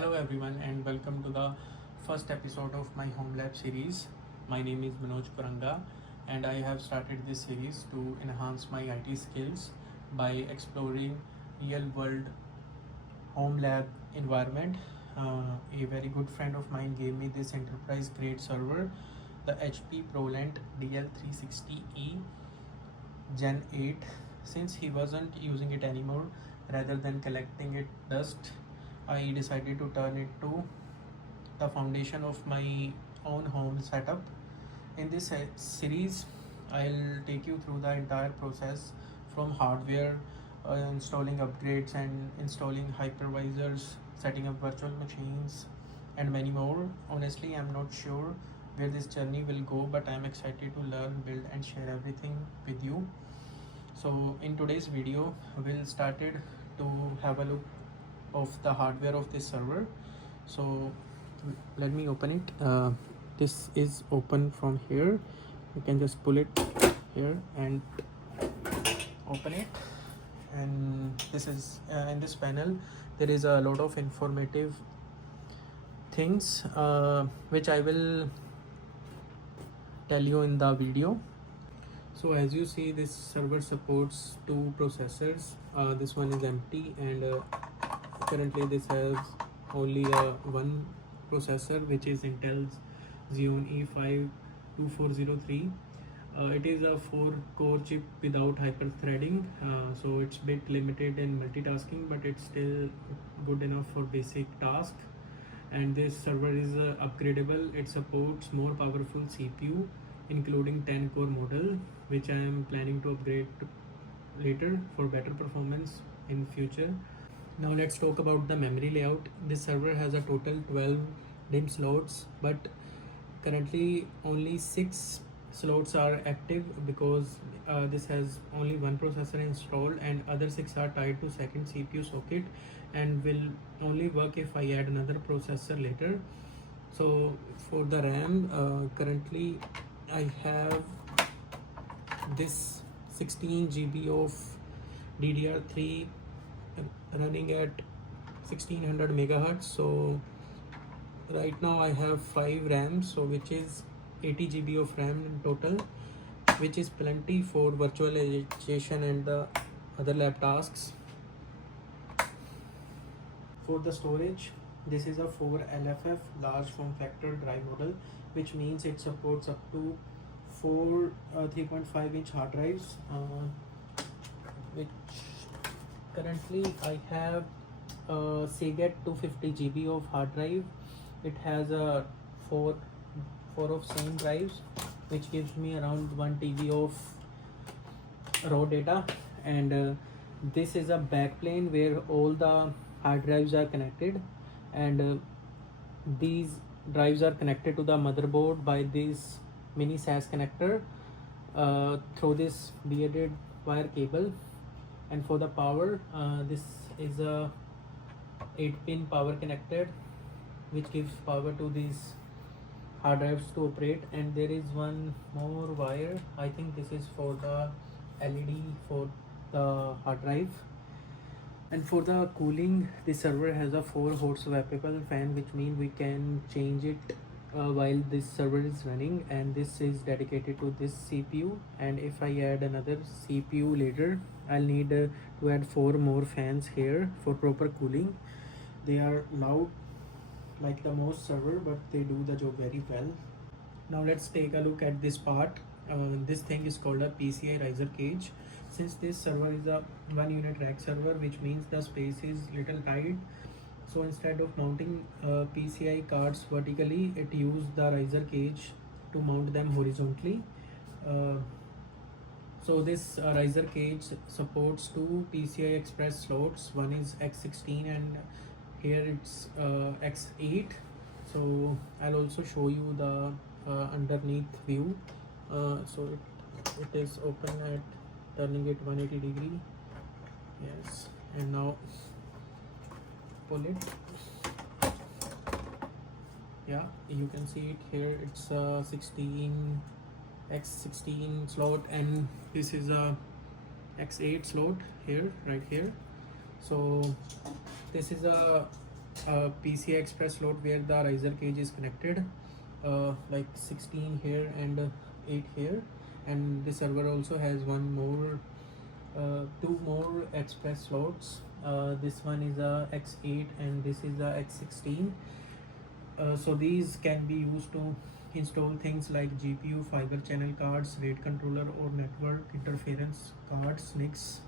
Hello everyone and welcome to the first episode of my home lab series. My name is Manoj Kuranga and I have started this series to enhance my IT skills by exploring real world home lab environment. A very good friend of mine gave me this enterprise grade server, the HP ProLiant DL360e Gen8. Since he wasn't using it anymore, rather than collecting it dust, I decided to turn it to the foundation of my own home setup. In this series, I'll take you through the entire process from hardware, installing upgrades and installing hypervisors, setting up virtual machines, and many more. Honestly, I'm not sure where this journey will go, but I'm excited to learn, build, and share everything with you. So in today's video, we'll started to have a look of the hardware of this server. So let me open it. This is open from here. You can just pull it here and open it, and this is in this panel there is a lot of informative things which I will tell you in the video. So as you see, this server supports two processors. This one is empty, and currently this has only one processor, which is Intel's Xeon E5-2403. It is a 4-core chip without hyper-threading, so it's a bit limited in multitasking, but it's still good enough for basic tasks. And this server is upgradable. It supports more powerful CPU, including 10-core model, which I am planning to upgrade later for better performance in future. Now let's talk about the memory layout. This server has a total 12 DIMM slots, but currently only 6 slots are active because this has only one processor installed, and other 6 are tied to second CPU socket and will only work if I add another processor later. So for the RAM, currently I have this 16 GB of DDR3 running at 1600 megahertz. So right now I have 5 RAMs, so which is 80 GB of RAM in total, which is plenty for virtualization and the other lab tasks. For the storage, this is a 4 LFF large form factor drive model, which means it supports up to 4 3.5-inch hard drives, which currently I have Seagate 250 GB of hard drive. It has a 4 of same drives, which gives me around 1 TB of raw data. And this is a backplane where all the hard drives are connected, and these drives are connected to the motherboard by this mini SAS connector through this beaded wire cable. And for the power, this is a 8-pin power connector, which gives power to these hard drives to operate. And there is one more wire, I think this is for the LED for the hard drive. And for the cooling, this server has a 4-horse swappable fan, which means we can change it while this server is running, and this is dedicated to this CPU. And if I add another CPU later, I'll need to add 4 more fans here for proper cooling. They are loud like the most server, but they do the job very well. Now let's take a look at this part. This thing is called a PCI riser cage. Since this server is a 1-unit rack server, which means the space is little tight, so instead of mounting PCI cards vertically, it used the riser cage to mount them horizontally. So this riser cage supports 2 PCI Express slots. One is X16 and here it's X8. So I'll also show you the underneath view. So it is open at turning it 180 degree. Yes, and now pull it. Yeah, you can see it here. It's a 16 slot, and this is a X8 slot here, right here. So this is a PCI Express slot where the riser cage is connected, like 16 here and 8 here, and the server also has two more express slots. This one is a X8 and this is a X16. So these can be used to install things like GPU, fiber channel cards, RAID controller, or network interference cards, NICs.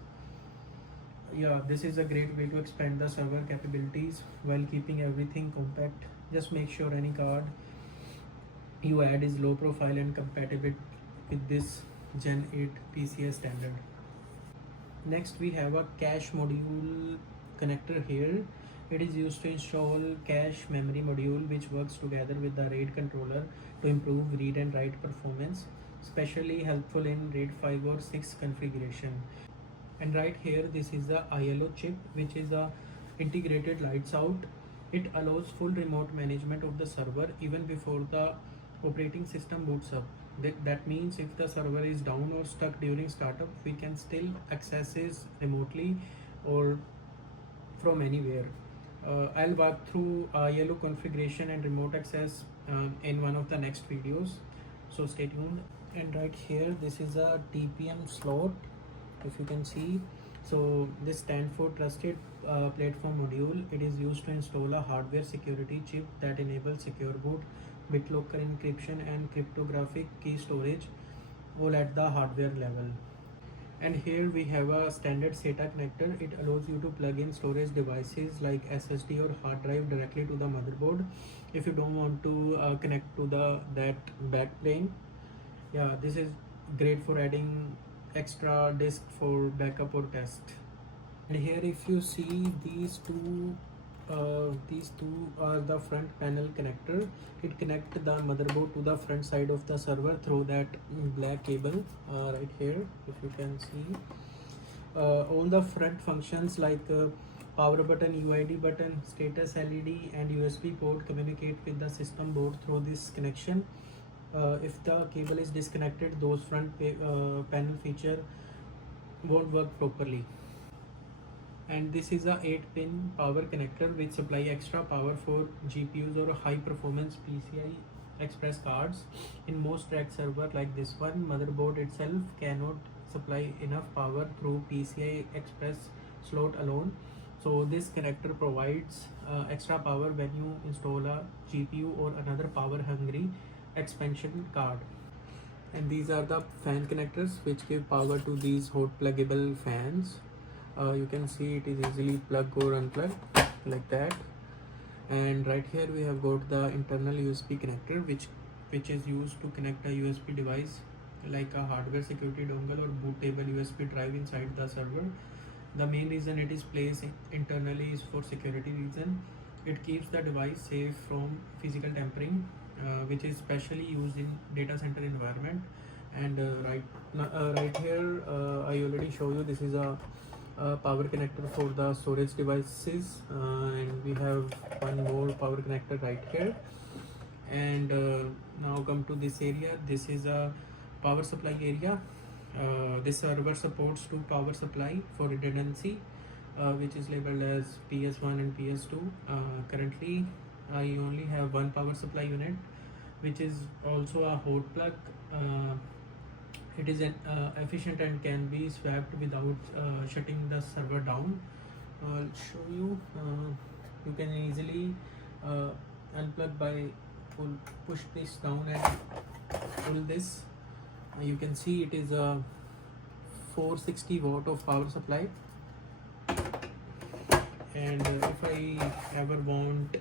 Yeah, this is a great way to expand the server capabilities while keeping everything compact. Just make sure any card you add is low profile and compatible with this Gen 8 PCI standard. Next we have a cache module connector here. It is used to install cache memory module which works together with the RAID controller to improve read and write performance, especially helpful in RAID 5 or 6 configuration. And right here this is the ILO chip, which is a integrated lights out. It allows full remote management of the server even before the operating system boots up. That means if the server is down or stuck during startup, we can still access it remotely or from anywhere. I'll walk through ILO configuration and remote access in one of the next videos, so stay tuned. And right here this is a TPM slot, if you can see. So this stands for trusted platform module. It is used to install a hardware security chip that enables secure boot, BitLocker encryption, and cryptographic key storage, all at the hardware level. And here we have a standard SATA connector. It allows you to plug in storage devices like SSD or hard drive directly to the motherboard if you don't want to connect to that backplane. Yeah, this is great for adding extra disk for backup or test. And here if you see these two are the front panel connector. It connects the motherboard to the front side of the server through that black cable right here, if you can see. All the front functions like power button, UID button, status LED, and USB port communicate with the system board through this connection. If the cable is disconnected, those front panel feature won't work properly. And this is a 8-pin power connector which supply extra power for GPUs or high performance PCI Express cards. In most rack server like this one, motherboard itself cannot supply enough power through PCI Express slot alone. So this connector provides extra power when you install a GPU or another power hungry expansion card. And these are the fan connectors which give power to these hot pluggable fans. You can see it is easily plug or unplug like that. And right here we have got the internal USB connector which is used to connect a USB device like a hardware security dongle or bootable USB drive inside the server. The main reason it is placed internally is for security reason. It keeps the device safe from physical tampering, which is specially used in data center environment. And right here I already show you this is a power connector for the storage devices, and we have one more power connector right here. And now come to this area. This is a power supply area. This server supports two power supply for redundancy, which is labeled as PS1 and PS2. Currently I only have one power supply unit which is also a hot plug. It is efficient and can be swapped without shutting the server down. I'll show you. You can easily unplug by push this down and pull this. You can see it is a 460 watt of power supply. And if I ever want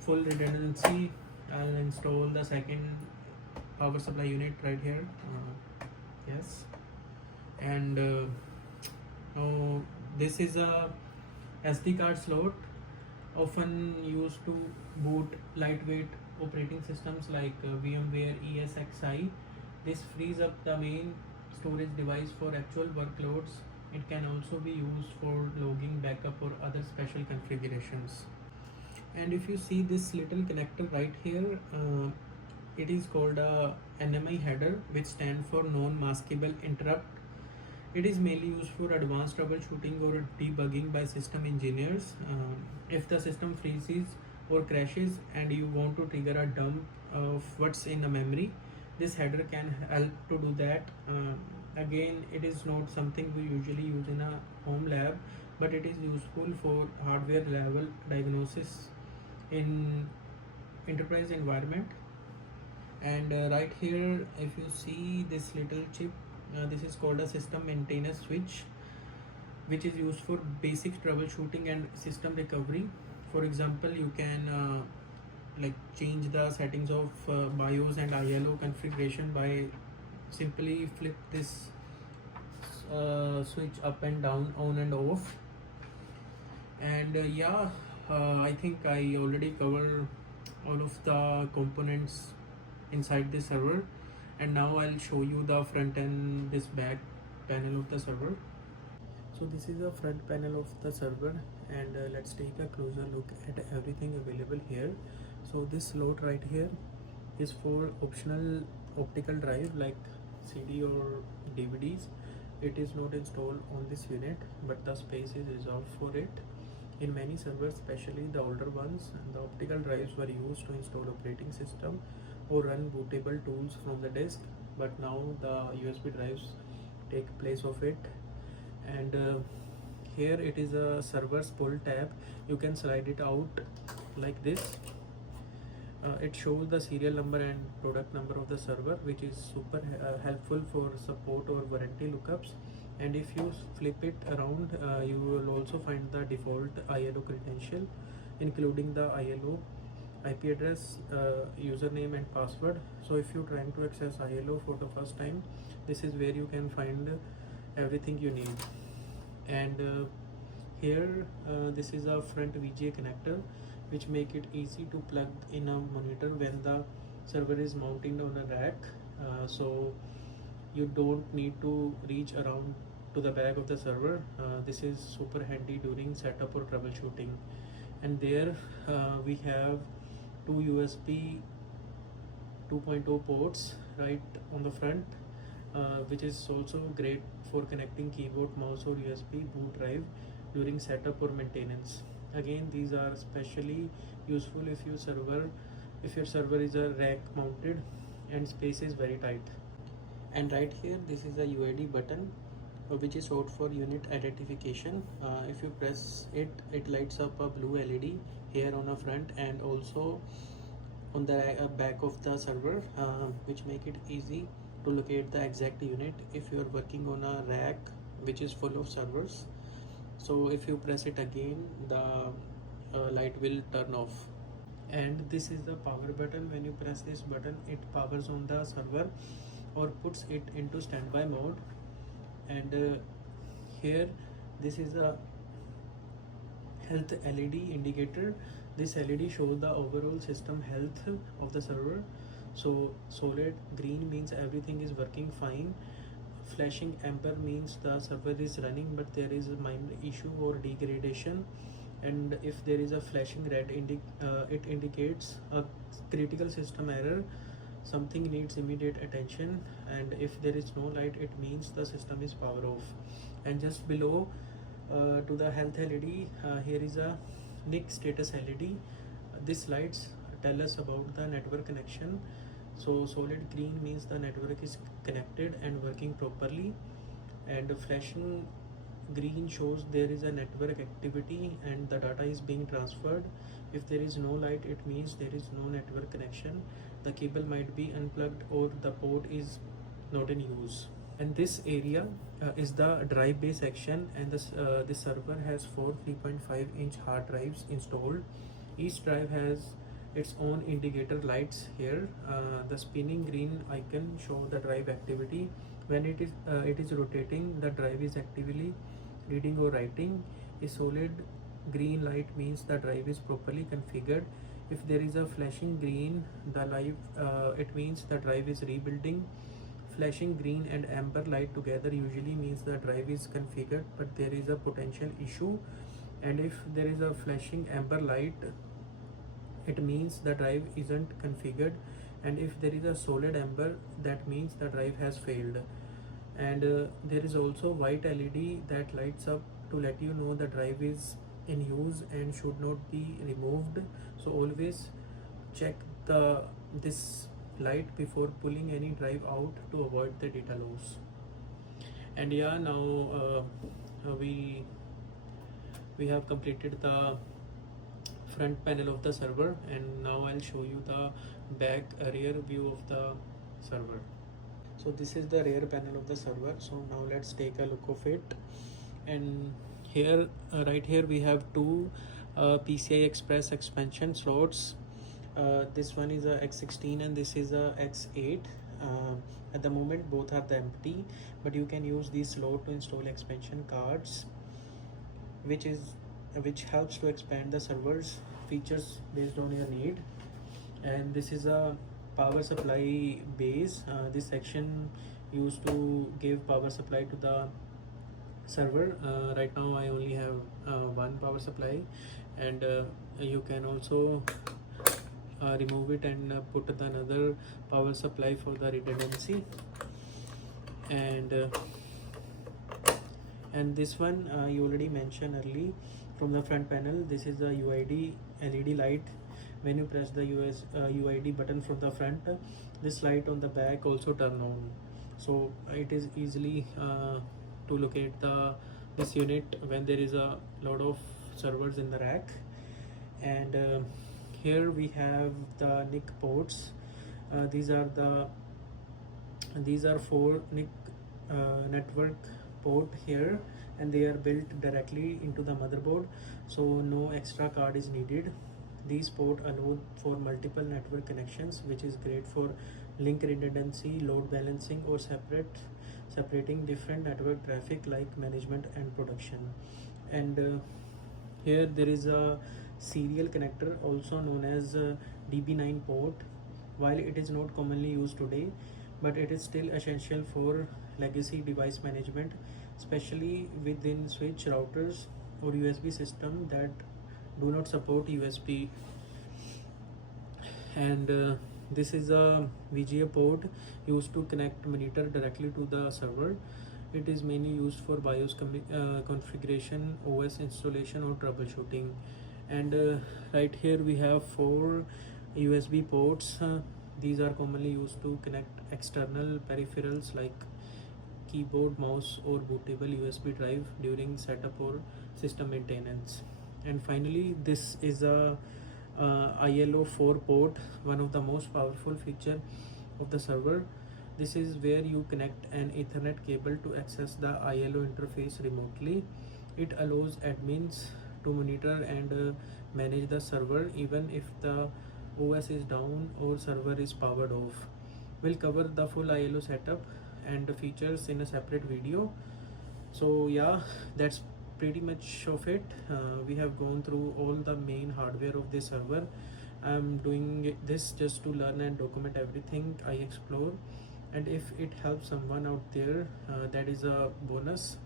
full redundancy, I'll install the second power supply unit right here. Yes. And now this is a SD card slot often used to boot lightweight operating systems like VMware ESXi. This frees up the main storage device for actual workloads. It can also be used for logging, backup, or other special configurations. And if you see this little connector right here, it is called a NMI header, which stands for non-maskable interrupt. It is mainly used for advanced troubleshooting or debugging by system engineers. If the system freezes or crashes and you want to trigger a dump of what's in the memory, this header can help to do that. Again, it is not something we usually use in a home lab, but it is useful for hardware level diagnosis in enterprise environment. And right here, if you see this little chip, this is called a system maintenance switch, which is used for basic troubleshooting and system recovery. For example, you can like change the settings of BIOS and ILO configuration by simply flip this switch up and down, on and off. And yeah, I think I already covered all of the components inside the server, and now I'll show you the front and this back panel of the server. So this is the front panel of the server, and let's take a closer look at everything available here. So this slot right here is for optional optical drive like CD or DVDs. It is not installed on this unit, but the space is reserved for it. In many servers, especially the older ones, the optical drives were used to install operating system or run bootable tools from the disk, but now the USB drives take place of it. And here it is a server's pull tab. You can slide it out like this. It shows the serial number and product number of the server, which is super helpful for support or warranty lookups. And if you flip it around, you will also find the default ILO credential, including the ILO IP address, username and password. So if you're trying to access ILO for the first time, this is where you can find everything you need. And here this is a front VGA connector, which make it easy to plug in a monitor when the server is mounted on a rack. So you don't need to reach around to the back of the server. This is super handy during setup or troubleshooting. And there we have two USB 2.0 ports right on the front, which is also great for connecting keyboard, mouse or USB boot drive during setup or maintenance. Again, these are especially useful if your server is a rack mounted and space is very tight. And right here, this is a UID button, which is short for unit identification. If you press it, it lights up a blue LED here on the front and also on the back of the server, which make it easy to locate the exact unit if you are working on a rack which is full of servers. So if you press it again, the light will turn off. And this is the power button. When you press this button, it powers on the server or puts it into standby mode. And here, this is a health LED indicator. This LED shows the overall system health of the server. So solid green means everything is working fine. Flashing amber means the server is running but there is a minor issue or degradation. And if there is a flashing red, it indicates a critical system error, something needs immediate attention. And if there is no light, it means the system is power off. And just below to the health LED, here is a NIC status LED. These lights tell us about the network connection. So solid green means the network is connected and working properly, and flashing green shows there is a network activity and the data is being transferred. If there is no light, it means there is no network connection. The cable might be unplugged or the port is not in use. And this area is the drive bay section, and this server has 4 3.5-inch hard drives installed. Each drive has its own indicator lights here. The spinning green icon show the drive activity. When it is rotating, the drive is actively reading or writing. A solid green light means the drive is properly configured. If there is a flashing green, it means the drive is rebuilding. Flashing green and amber light together usually means the drive is configured but there is a potential issue. And if there is a flashing amber light, it means the drive isn't configured. And if there is a solid amber, that means the drive has failed. and there is also white LED that lights up to let you know the drive is in use and should not be removed. So always check the this light before pulling any drive out to avoid the data loss. And yeah, now we have completed the front panel of the server, and now I'll show you the back rear view of the server. So this is the rear panel of the server. So now let's take a look of it. And here right here we have two PCI Express expansion slots. This one is a X16 and this is a X8. At the moment both are empty, but you can use this slot to install expansion cards, which helps to expand the server's features based on your need. And this is a power supply base. This section used to give power supply to the server. Right now I only have one power supply, and you can also remove it and put another power supply for the redundancy. And this one you already mentioned early. From the front panel, this is the UID LED light. When you press the UID button from the front, this light on the back also turn on, so it is easily to locate this unit when there is a lot of servers in the rack. And here we have the NIC ports. These are 4 NIC network port here, and they are built directly into the motherboard, so no extra card is needed. These ports allow for multiple network connections, which is great for link redundancy, load balancing, or separating different network traffic like management and production. And here there is a serial connector, also known as DB9 port. While it is not commonly used today, but it is still essential for legacy device management, especially within switch routers or USB system that do not support USB. And this is a VGA port used to connect monitor directly to the server. It is mainly used for BIOS configuration, OS installation, or troubleshooting. And right here we have 4 USB ports. These are commonly used to connect external peripherals like keyboard, mouse, or bootable USB drive during setup or system maintenance. And finally, this is a ILO 4 port, one of the most powerful feature of the server. This is where you connect an Ethernet cable to access the ILO interface remotely. It allows admins to monitor and manage the server even if the OS is down or server is powered off. We'll cover the full ILO setup and the features in a separate video. So yeah, that's pretty much of it. We have gone through all the main hardware of this server. I'm doing this just to learn and document everything I explore, and if it helps someone out there, that is a bonus.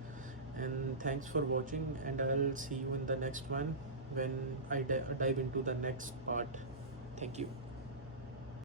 And thanks for watching, and I'll see you in the next one when I dive into the next part. Thank you.